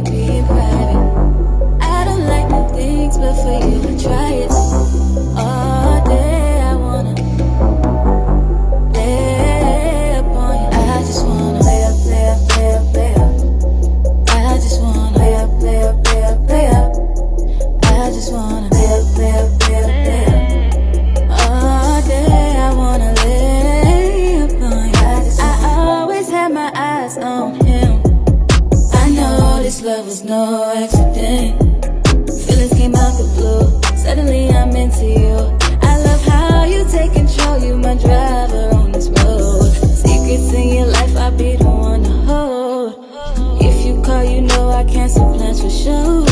we be in private. I don't like new things, but for you to try it. All day I wanna lay up on you. I just wanna lay up, lay up, lay up, lay up. I just wanna lay up, lay up, lay up, lay up. I just wanna lay up, lay up, lay up, lay up. All day I wanna lay up on you. I always had my eyes on him. I know this love was no accident. Feelings came out the blue. Suddenly I'm into you. I love how you take control. You my driver on this road. Secrets in your life, I'll be the one to hold. If you call, you know I cancel plans for sure.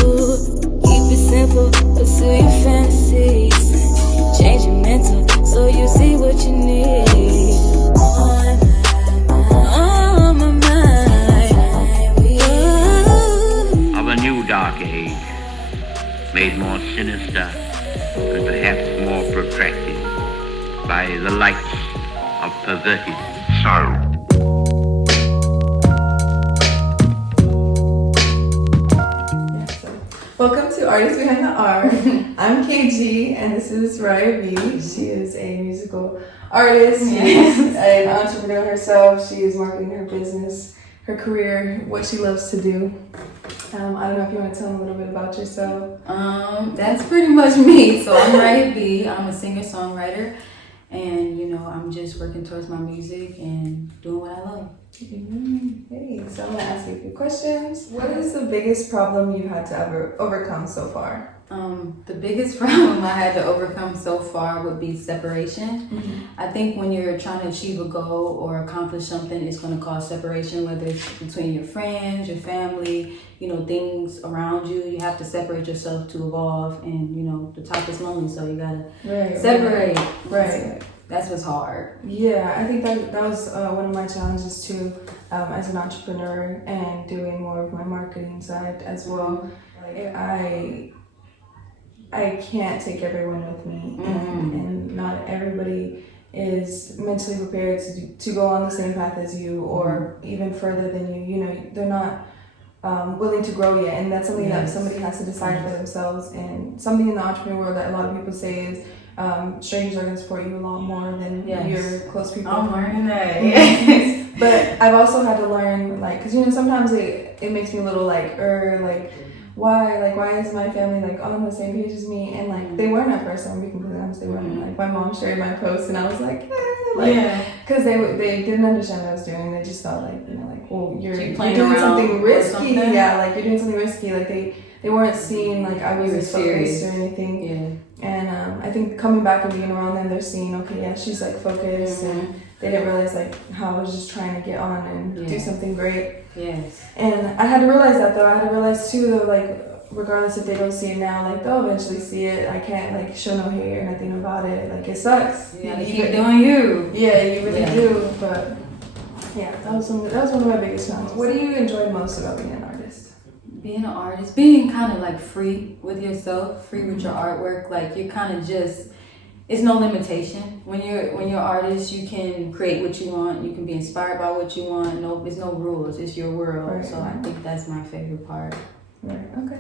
Keep it simple, pursue your fantasies. Change your mental, so you see what you need. On my mind. Of a new dark age, made more sinister and perhaps more protracted by the lights of perverted sorrow. Welcome to Artists Behind the R. I'm KG and this is Riah B. She is a musical artist. She is an entrepreneur herself. She is marketing her business, her career, what she loves to do. I don't know if you want to tell them a little bit about yourself. That's pretty much me. So I'm Riah B. I'm a singer-songwriter, and I'm just working towards my music and doing what I love. Hey, so I'm gonna ask you a few questions. What is the biggest problem you've had to ever overcome so far? The biggest problem I had to overcome so far would be separation. Mm-hmm. I think when you're trying to achieve a goal or accomplish something, it's going to cause separation, whether it's between your friends, your family, things around you. You have to separate yourself to evolve, and the top is lonely, so you gotta separate. Right. That's what's hard. Yeah, I think that was one of my challenges too, as an entrepreneur and doing more of my marketing side as well. Like I can't take everyone with me, and not everybody is mentally prepared to go on the same path as you or even further than you. They're not willing to grow yet, and that's something that somebody has to decide for themselves. And something in the entrepreneur world that a lot of people say is strangers are going to support you a lot more than your close people. I'm learning that. Yes. But I've also had to learn, because sometimes it makes me a little why is my family on the same page as me? And they weren't at first. I'm gonna be completely honest. They weren't. My mom shared my post, and I was because they didn't understand what I was doing. They just felt well, you're doing something risky. Yeah, you're doing something risky. They weren't seeing I wasn't focused or anything. Yeah. And I think coming back and being around them, they're seeing she's focused, and they didn't realize how I was just trying to get on and do something great. Yes. And I had to realize that though. I had to realize too though, regardless if they don't see it now, they'll eventually see it. I can't show no hate or nothing about it. It sucks. Yeah, you keep doing you. Yeah, you really do. But yeah, that was one of my biggest challenges. What do you enjoy most about being an artist? Being an artist, being kind of free with yourself, free with your artwork. You're kind of just. It's no limitation. When you're an artist, you can create what you want. You can be inspired by what you want. There's no rules. It's your world. Right. So I think that's my favorite part. Right. Okay.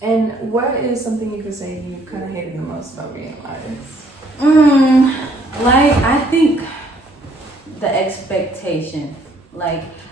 And what is something you could say you kind of hated the most about being an artist? I think the expectation.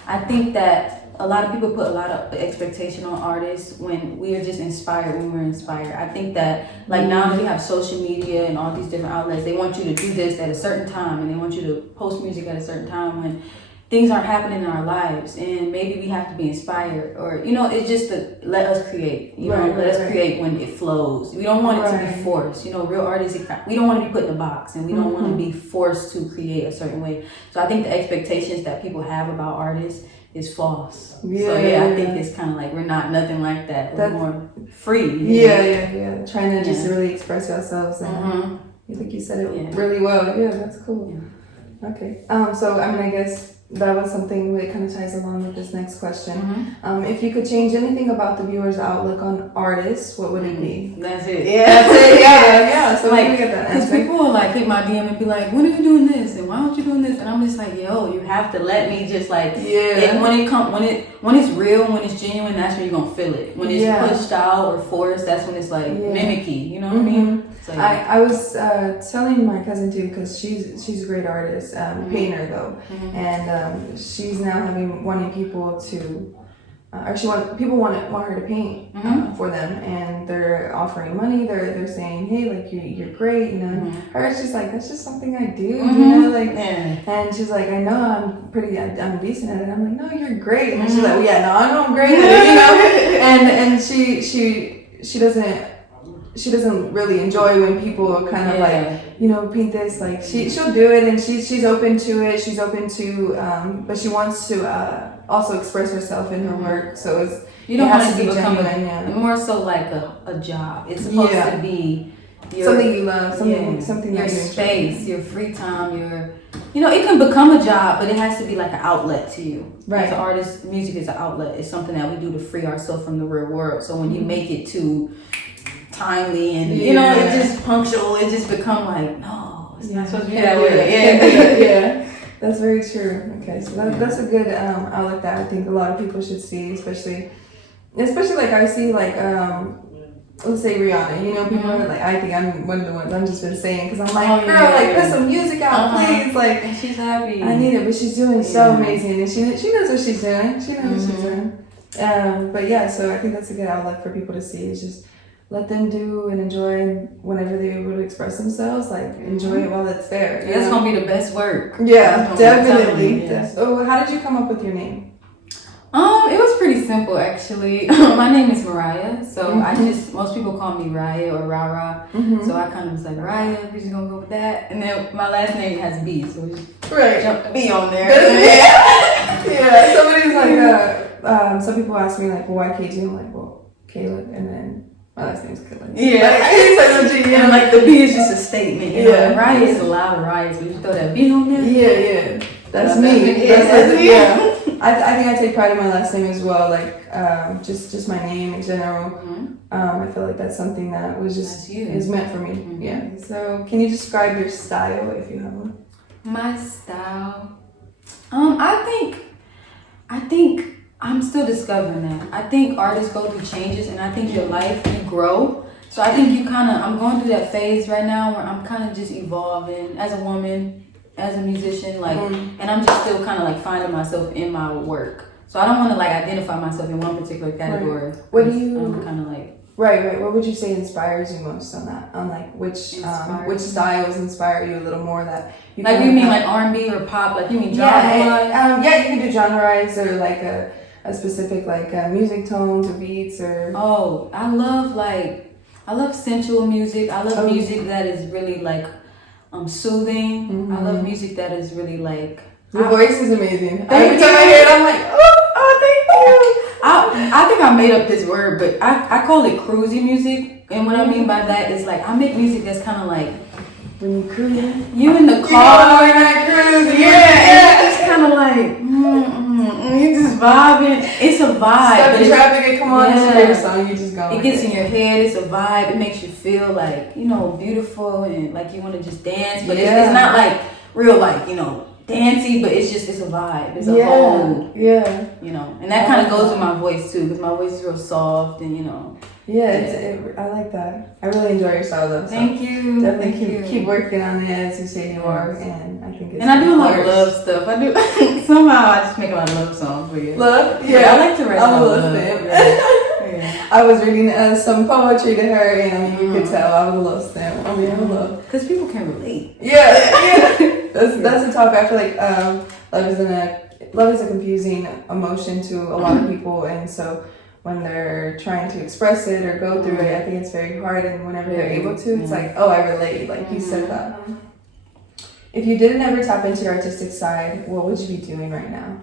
I think that a lot of people put a lot of expectation on artists when we are just inspired when we're inspired. I think that now that we have social media and all these different outlets, they want you to do this at a certain time, and they want you to post music at a certain time when things aren't happening in our lives, and maybe we have to be inspired, or it's just to let us create. Let us create when it flows. We don't want it to be forced. Real artists, we don't want to be put in a box, and we don't want to be forced to create a certain way. So I think the expectations that people have about artists is false. I think it's kind of we're not nothing like that. We're more free. Yeah. Trying to just really express ourselves, and I think you said it really well. Yeah, that's cool. Yeah. Okay. So I guess that was something that kind of ties along with this next question. If you could change anything about the viewer's outlook on artists, what would it be? That's it. Yeah, that's it. Yeah. So like, we get that because answer. people will like hit my DM and be like, "When are you doing this? And why aren't you doing this?" And I'm just like, "Yo, you have to let me just like, when it's real, when it's genuine, that's when you're gonna feel it. When it's pushed out or forced, that's when it's like mimicky. You know what I mean?" So, I was telling my cousin too, because she's a great artist, painter though, and she's now wanting people to, people want her to paint for them, and they're offering money. They're saying, hey, like you're great, you know. Her, she's like, that's just something I do, you know, like. And she's like, I know I'm decent at it. I'm like, no, you're great. And she's like, well, yeah, no, I know I'm great at it, you know. And she doesn't really enjoy when people kind of like, you know, paint this. Like she'll do it, and she's open to it. She's open to, but she wants to also express herself in her work. So it has to be genuine. More so like a job. It's supposed to be something you love, something your that you space, enjoy. your free time, it can become a job, but it has to be like an outlet to you. Right. As an artist, music is an outlet. It's something that we do to free ourselves from the real world. So when you make it too timely and it's just punctual, it just become like, no, it's not supposed to be that way. Yeah, that's very true. Okay, so that's a good outlook that I think a lot of people should see, especially like I see like let's say Rihanna, you know, people are like, I think I'm one of the ones I'm just been saying, because I'm like, girl, like put some music out, please, like, and she's happy. I need it, but she's doing so amazing, and she knows what she's doing. She knows what she's doing. But yeah, so I think that's a good outlook for people to see, is just let them do and enjoy whenever they're able to express themselves, like enjoy it while it's there. That's gonna be the best work. Yeah, definitely. Oh, how did you come up with your name? It was pretty simple actually. My name is Mariah, so most people call me Riah or Rah Rah. So I kind of was like, Riah, we're just gonna go with that. And then my last name has B, so we just jumped the B on there. Yeah, somebody's like, some people ask me like, well, why KG? I'm like, well, Caleb, and then my last name's Caleb. And like the B is just a statement. You know? Riah is a lot of Riahs, but you throw that B on there. Yeah. That's me. That's me. Yeah. I think I take pride in my last name as well, like just my name in general. I feel like that's something that was just is meant for me. Yeah. So can you describe your style if you have one? My style, I think I'm still discovering that. I think artists go through changes, and I think your life, you grow. So I think I'm going through that phase right now where I'm kind of just evolving as a woman, as a musician, like, and I'm just still kind of like finding myself in my work. So I don't want to like identify myself in one particular category. Right. What do you? I'm kind of like. Right. What would you say inspires you most on that? On like which styles inspire you a little more that you like? You mean like R&B or pop? Like you mean genre? Yeah, you can do genre-wise or like a specific like music tones or beats or. Oh, I love sensual music. I love music that is really like soothing. I love music that is really like. Your voice is amazing. Every time I hear it, I'm like, oh, thank you. I think I made up this word, but I call it cruisy music. And what I mean by that is like I make music that's kind of like when you cruise, you in the car, cruising, and it's kind of like you just vibing. It's a vibe. Step in traffic and come on, it's your favorite song. You just go. It gets in your head. It's a vibe. It makes you feel like beautiful and like you want to just dance. But it's not like real like dancey, but it's a vibe. It's a whole, and that kind of goes with my voice too, because my voice is real soft and I like that. I really enjoy your style though. So thank you. Definitely keep working on it as you say you are, and I think it's. And I do a lot of love stuff. I do somehow I just make a lot of love songs for you. Love, I like to write I'm a love. I was reading some poetry to her, and you could tell I was a love stamp. I mean, I love. Because people can relate. Yeah. That's a topic. I feel like love is a confusing emotion to a lot of people, and so when they're trying to express it or go through it, I think it's very hard. And whenever they're able to, it's like, oh, I relate. Like you said that. If you didn't ever tap into your artistic side, what would you be doing right now?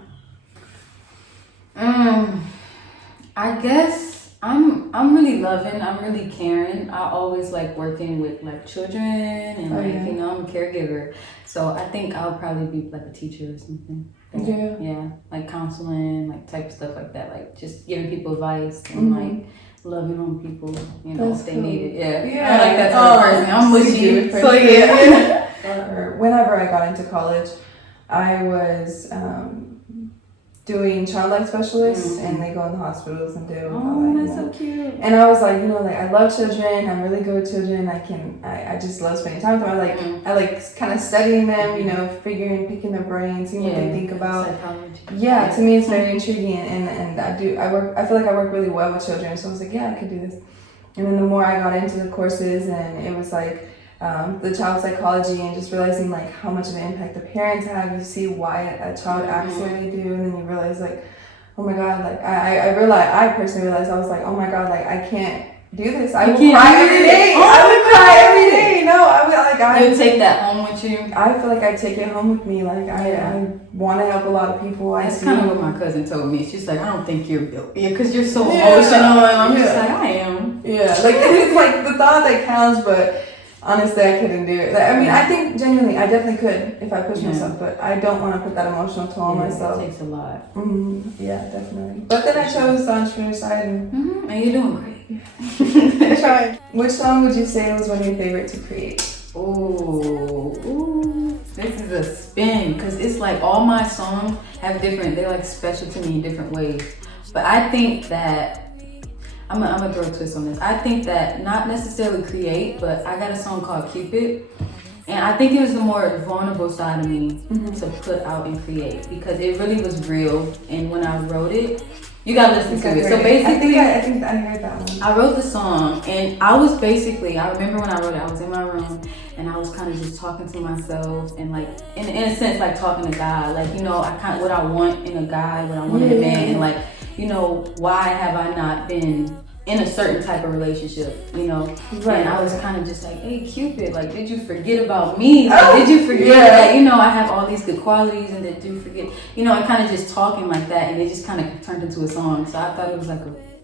I guess I'm really loving. I'm really caring. I always like working with like children and I'm a caregiver. So I think I'll probably be like a teacher or something. Yeah, like counseling, like type of stuff like that, like just giving people advice and like loving on people, you know, if they need it. Yeah, I like that type of person. I'm with you. So yeah. Whenever I got into college, I was doing child life specialists, and they go in the hospitals and do that's so cute. And I was like, you know, like I love children. I'm really good with children. I just love spending time with them. I like kind of studying them, you know, picking their brains, seeing what they think about. Psychology. Yeah, to me it's very intriguing, and I feel like I work really well with children. So I was like, yeah, I could do this. And then the more I got into the courses, and it was like the child psychology, and just realizing like how much of an impact the parents have. You see why a child acts the way they do, and then you realize like, oh my god, like I personally realized, I was like, oh my god, like I can't do this. I would cry every day. I would cry every day. No, I would like I would take that home with you. I feel like I take it home with me. Like I want to help a lot of people. That's kind of what my cousin told me. She's like, I don't think you're built because you're so emotional, and I'm just like, I am. Yeah, like it's like the thought that counts, but honestly, I couldn't do it. Like, I mean, I think genuinely, I definitely could if I push myself, but I don't want to put that emotional toll on myself. It takes a lot. Yeah, definitely. But then I chose the entrepreneur side, and you're doing great. I tried. Which song would you say was one of your favorite to create? Ooh, this is a spin because it's like all my songs have they're like special to me in different ways. But I think that I'm gonna throw a twist on this. I think that not necessarily create, but I got a song called Cupid. And I think it was the more vulnerable side of me to put out and create because it really was real. And when I wrote it, you gotta listen to it. So basically, I think I heard that one. I wrote the song, and I remember when I wrote it, I was in my room, and I was kind of just talking to myself, and like, in a sense, like talking to God. Like, you know, what I want in a guy, what I want in a man, and like, you know, why have I not been in a certain type of relationship, you know? Right. And I was kind of just like, hey, Cupid, like, did you forget about me? Like, did you forget that, you know, I have all these good qualities, and did you forget, you know, and kind of just talking like that, and it just kind of turned into a song. So I thought it was like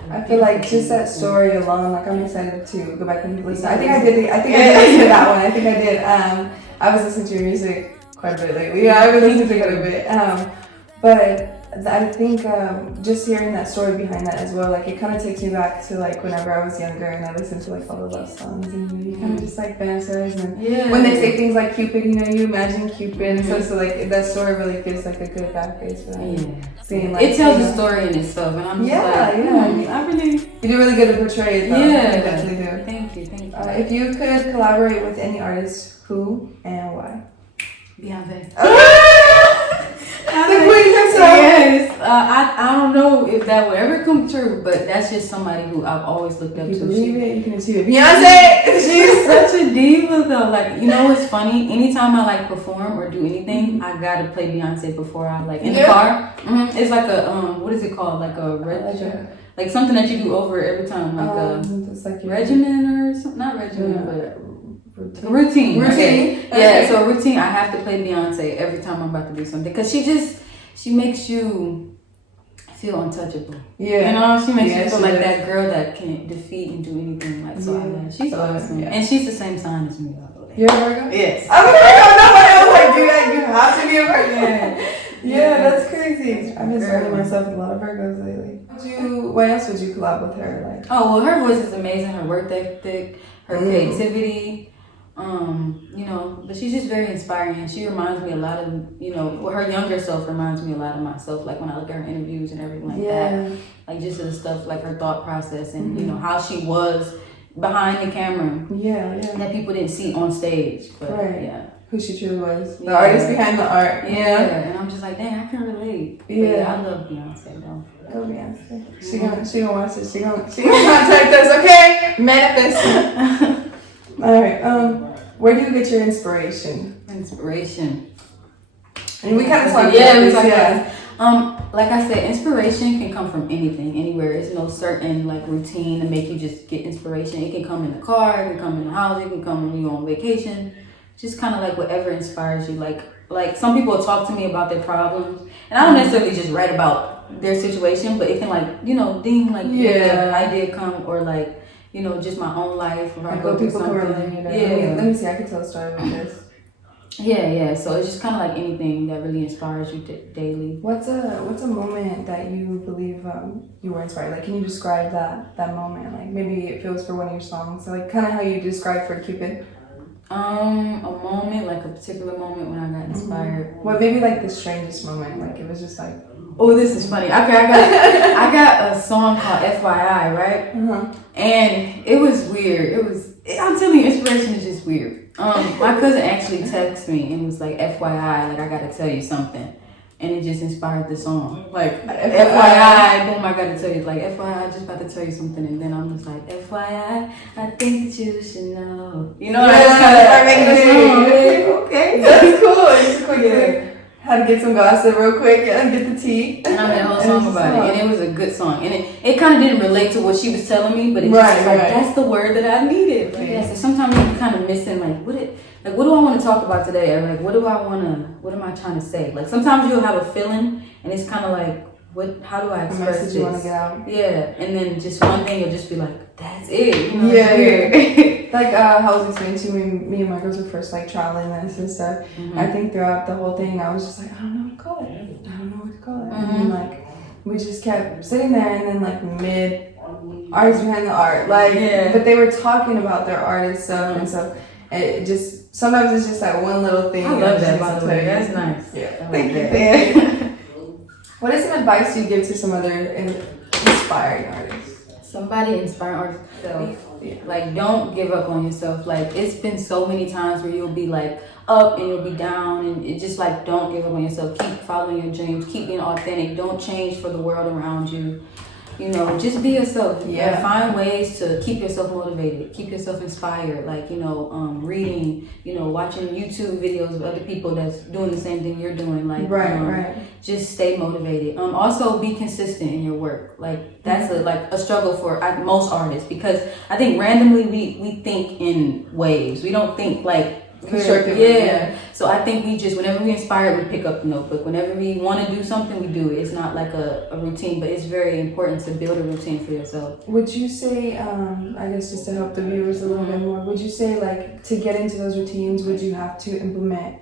I feel like just that story alone, like I'm excited to go back and listen. I think I did listen to that one. I think I did. I was listening to your music quite a bit lately. Yeah, I've been listening to it quite a bit. But I think just hearing that story behind that as well, like it kind of takes me back to like whenever I was younger and I listened to like all the love songs, and you kind of just like fantasize, and when they say things like Cupid, you know, you imagine Cupid, and so like that story really gives like a good back face for that. Seeing, like, it tells a story in itself, and I'm just you do really good to portray it though. Yeah, you definitely do. Thank you. If you could collaborate with any artist, who and why? Beyonce. The queen herself. Yes. I don't know if that would ever come true, but that's just somebody who I've always looked up to. You believe it, you can achieve it. Beyonce! She's such a diva though. Like, you know what's funny? Anytime I like perform or do anything, I gotta play Beyonce before I like in the car. It's like a what is it called? Like a like something that you do over every time, like it's like regimen or something. Not regimen, but routine. Okay. Yeah, so routine. I have to play Beyonce every time I'm about to do something because she makes you feel untouchable. Yeah, you know, she makes you feel like that girl that can defeat and do anything. Like so, she's awesome, and she's the same sign as me. You're a Virgo? Yes. I'm a Virgo. Nobody else like do that. You have to be a Virgo. Yeah, that's crazy. I've been surrounding myself with a lot of Virgos lately. What else would you collab with her? Like? Oh well, her voice is amazing. Her work ethic, her creativity. You know, but she's just very inspiring. She reminds me a lot of, you know, her younger self reminds me a lot of myself. Like when I look at her interviews and everything like that, like just the stuff, like her thought process and you know how she was behind the camera. That people didn't see on stage. But who she truly was. The artist behind the art. And I'm just like, dang, I can relate. Yeah, I love Beyonce though. Go Beyonce. She gonna watch it. She gonna contact us. Okay, manifest. All right. Where do you get your inspiration? And we kind of talked about this. Like I said, inspiration can come from anything, anywhere. There's no certain like routine to make you just get inspiration. It can come in the car, it can come in the house, it can come when you're on vacation. Just kind of like whatever inspires you. Like some people talk to me about their problems, and I don't necessarily just write about their situation, but it can like, you know, ding like an idea come or like, you know, just my own life. Or I go through something. Let me see. I can tell a story about this. Yeah. So it's just kind of like anything that really inspires you daily. What's a moment that you believe you were inspired? Like, can you describe that moment? Like, maybe if it was for one of your songs, so like kind of how you described for Cupid. A moment, like a particular moment when I got inspired. What maybe like the strangest moment? Like it was just like. Oh, this is funny. Okay, I got a song called FYI, right? And it was weird. I'm telling you, inspiration is just weird. My cousin actually texted me and was like, FYI, like I gotta tell you something. And it just inspired the song. Like, FYI, boom, I gotta tell you. Like, FYI, I just about to tell you something. And then I'm just like, FYI, I think that you should know. You know, I just kind of start making a song. Okay. That's cool. It's a quick thing. How to get some gossip real quick and get the tea. And I made a whole song about it. And it was a good song. And it kind of didn't relate to what she was telling me, but it just was like, that's the word that I needed. Like, yeah, so sometimes you're kind of missing, like, what do I want to talk about today? Or like, what am I trying to say? Like, sometimes you'll have a feeling and it's kind of like, how do I express this? You want to get out. Yeah, and then just one thing, you'll just be like, that's it. You know, yeah. Like how I was explaining to you when me and my girls were first like traveling and stuff. I think throughout the whole thing, I was just like, I don't know what to call it. And then like we just kept sitting there, and then like artists behind the art, like, but they were talking about their artist stuff and stuff. It just sometimes it's just that one little thing. I love that, by the way. That's nice. Yeah, thank you. What is some advice you give to some other inspiring artists? Somebody inspiring artists yourself. Like, don't give up on yourself. Like, it's been so many times where you'll be like up and you'll be down, and it's just like, don't give up on yourself. Keep following your dreams. Keep being authentic. Don't change for the world around you. You know, just be yourself. Yeah. Find ways to keep yourself motivated, keep yourself inspired. Like, you know, reading, you know, watching YouTube videos of other people that's doing the same thing you're doing. Like, just stay motivated. Also, be consistent in your work. Like, that's a struggle for most artists, because I think randomly we think in waves. We don't think like constructive. Yeah. So I think whenever we inspire, we pick up the notebook. Whenever we want to do something, we do it. It's not like a routine, but it's very important to build a routine for yourself. Would you say, I guess just to help the viewers a little bit more, would you say like to get into those routines, would you have to implement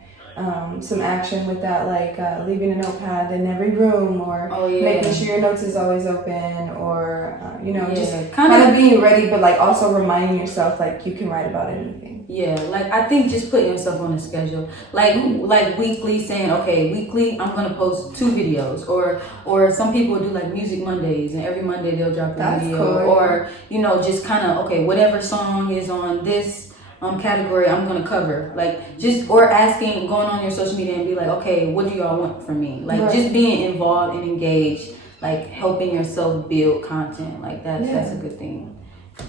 some action with that, like leaving a notepad in every room, or making sure your notes is always open, or you know, just kind of being ready, but like also reminding yourself like you can write about anything. Yeah, like I think just putting yourself on a schedule, like weekly, saying weekly I'm gonna post 2 videos, or some people do like Music Mondays, and every Monday they'll drop a video, cool. Or you know, just kind of whatever song is on this category I'm gonna cover, like just or asking, going on your social media and be like, okay, what do y'all want from me? Like just being involved and engaged, like helping yourself build content, like that's a good thing.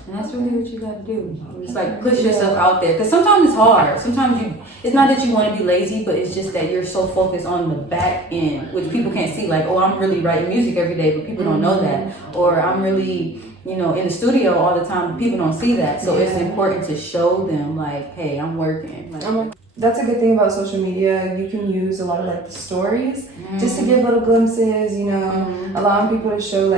And that's really what you gotta do. It's like push yourself out there, because sometimes it's hard. Sometimes it's not that you want to be lazy, but it's just that you're so focused on the back end, which people can't see. Like, oh, I'm really writing music every day, but people don't know that. Or I'm really, you know, in the studio all the time, but people don't see that. So it's important to show them, like, hey, I'm working. Like, that's a good thing about social media. You can use a lot of like the stories just to give little glimpses, you know, allowing people to show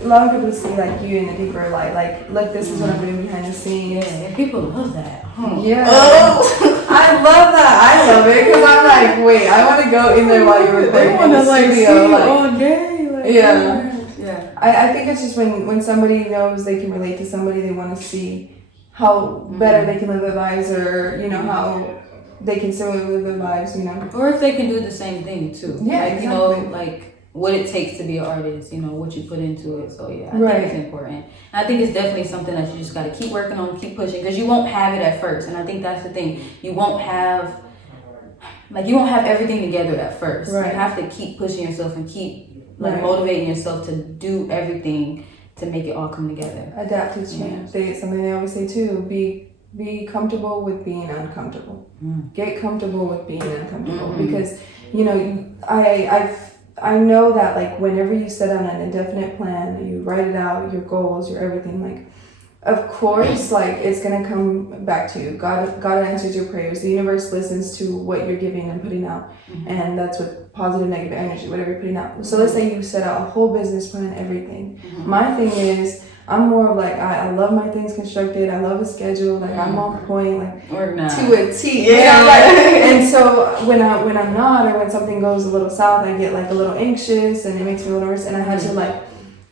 allowing people to see like you in a deeper light. Like, look, this is what I'm doing behind the scenes. Yeah, and people love that. Yeah. Oh, I love that. I love it, because I'm like, wait, I want to go in there while you're recording in the studio, like all day. Like, yeah. I think it's just when somebody knows they can relate to somebody, they want to see how better they can live their lives, or you know how they can still live their lives, you know. Or if they can do the same thing too. Yeah, like, exactly. You know, like what it takes to be an artist, you know, what you put into it. So yeah, I think it's important. And I think it's definitely something that you just got to keep working on, keep pushing, because you won't have it at first. And I think that's the thing. You won't have everything together at first. Right. You have to keep pushing yourself and keep motivating yourself to do everything to make it all come together. Adapt to change. Something they always say too, be comfortable with being uncomfortable. Get comfortable with being uncomfortable, because you know, I know that like whenever you set on an indefinite plan, you write it out, your goals, your everything, like of course like it's gonna come back to you. God answers your prayers. The universe listens to what you're giving and putting out, and that's with positive, negative energy, whatever you're putting out. So let's say you set out a whole business plan, everything. My thing is, I'm more of like, I love my things constructed. I love a schedule. Like I'm on point, like organized to a T. Yeah. You know, like, and so when I'm not, or when something goes a little south, I get like a little anxious, and it makes me a little nervous. And I had to like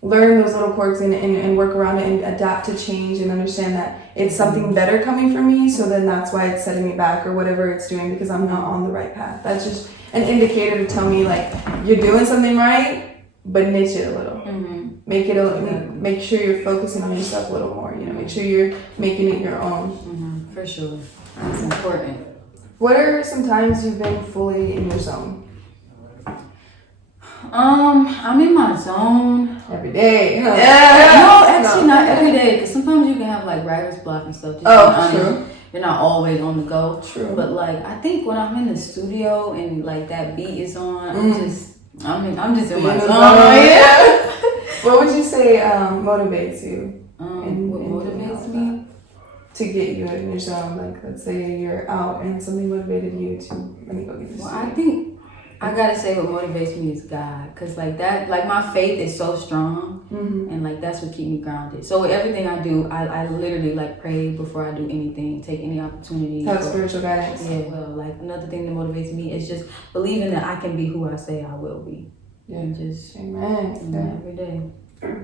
learn those little quirks and work around it and adapt to change and understand that it's something better coming for me. So then that's why it's setting me back or whatever it's doing, because I'm not on the right path. That's just an indicator to tell me like you're doing something right, but niche it a little. Make it make sure you're focusing on yourself a little more. You know, make sure you're making it your own. For sure, that's important. What are some times you've been fully in your zone? I'm in my zone Every day. You know. No, actually not every day, because sometimes you can have like writer's block and stuff. True. You're not always on the go. True. But like I think when I'm in the studio and like that beat is on, I'm just in my zone. Yeah. What would you say motivates you? What motivates me? To get you in your zone, like let's say you're out and something motivated you to let me go get this. Well, I think I gotta say what motivates me is God, cause like that, like my faith is so strong, and like that's what keeps me grounded. So with everything I do, I literally like pray before I do anything, take any opportunity. Have spiritual guidance. Yeah, well, like another thing that motivates me is just believing that I can be who I say I will be. Yeah, and just amen. Every day.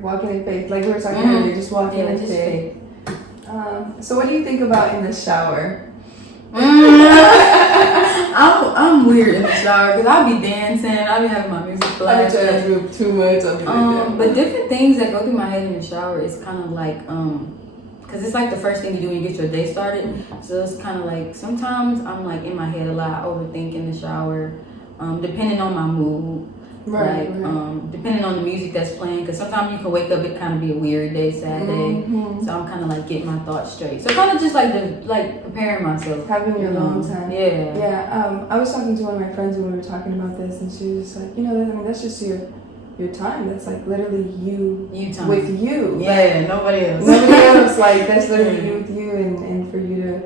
Walking in faith, like we were talking earlier, just walking in faith. So what do you think about in the shower? I'm weird in the shower because I'll be dancing, I'll be having my music blasting. I try to do too much. But different things that go through my head in the shower is kind of like because it's like the first thing you do when you get your day started. So it's kind of like sometimes I'm like in my head a lot, overthink in the shower, depending on my mood. Right. Depending on the music that's playing, because sometimes you can wake up, it kind of be a weird day, sad day. So I'm kind of like getting my thoughts straight. So kind of just like preparing myself, having your alone time. Yeah. I was talking to one of my friends when we were talking about this, and she was just like, that's just your time. That's like literally you time with you. Yeah, like, nobody else. Like that's literally you with you, and for you to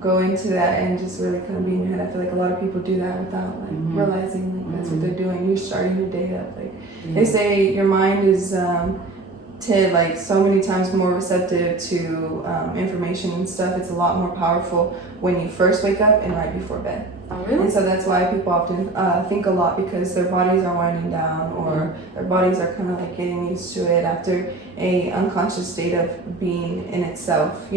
go into that and just really kind of be in your head. I feel like a lot of people do that without like realizing like that's what they're doing. You're starting your day up. Like they say your mind is like so many times more receptive to information and stuff. It's a lot more powerful when you first wake up and right before bed. Oh, really? And so that's why people often think a lot, because their bodies are winding down, or their bodies are kind of like getting used to it after a unconscious state of being in itself,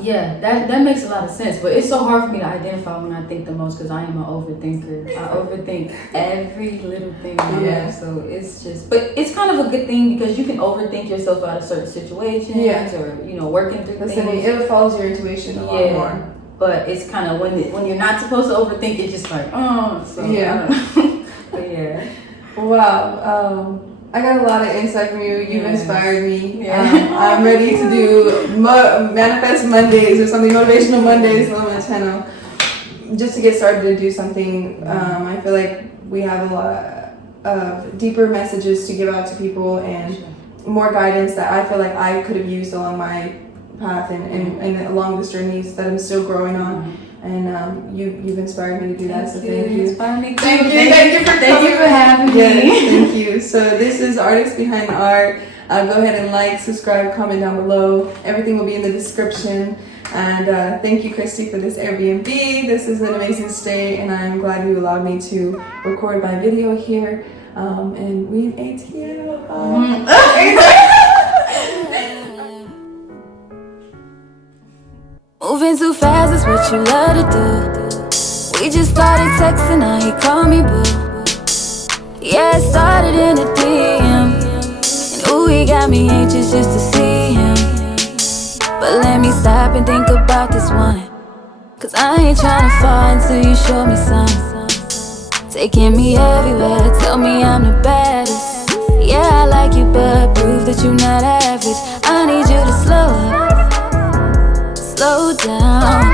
Yeah, that makes a lot of sense, but it's so hard for me to identify when I think the most, because I am an overthinker. I overthink every little thing in my life, so it's just, but it's kind of a good thing because you can overthink yourself out of certain situations, or working through things. It follows your intuition a lot more. But it's kind of when you're not supposed to overthink, it's just like, so yeah. But yeah. Wow. I got a lot of insight from you. You've inspired me. I'm ready to do Manifest Mondays or something, Motivational Mondays on my channel, just to get started to do something. I feel like we have a lot of deeper messages to give out to people and more guidance that I feel like I could have used along my path and along this journey that I'm still growing on. And you've inspired me to do that, so thank you. Thank you for having me. Yes, thank you. So this is Artists Behind the Art. Go ahead and like, subscribe, comment down below. Everything will be in the description. And thank you, Christy, for this Airbnb. This is an amazing stay, and I'm glad you allowed me to record my video here. And we in ATL. Moving too fast is what you love to do. We just started texting, now he call me boo. Yeah, it started in a DM, and ooh, he got me anxious just to see him. But let me stop and think about this one, cause I ain't tryna fall until you show me some. Taking me everywhere, tell me I'm the baddest. Yeah, I like you, but prove that you're not average. I need you to slow up, slow down.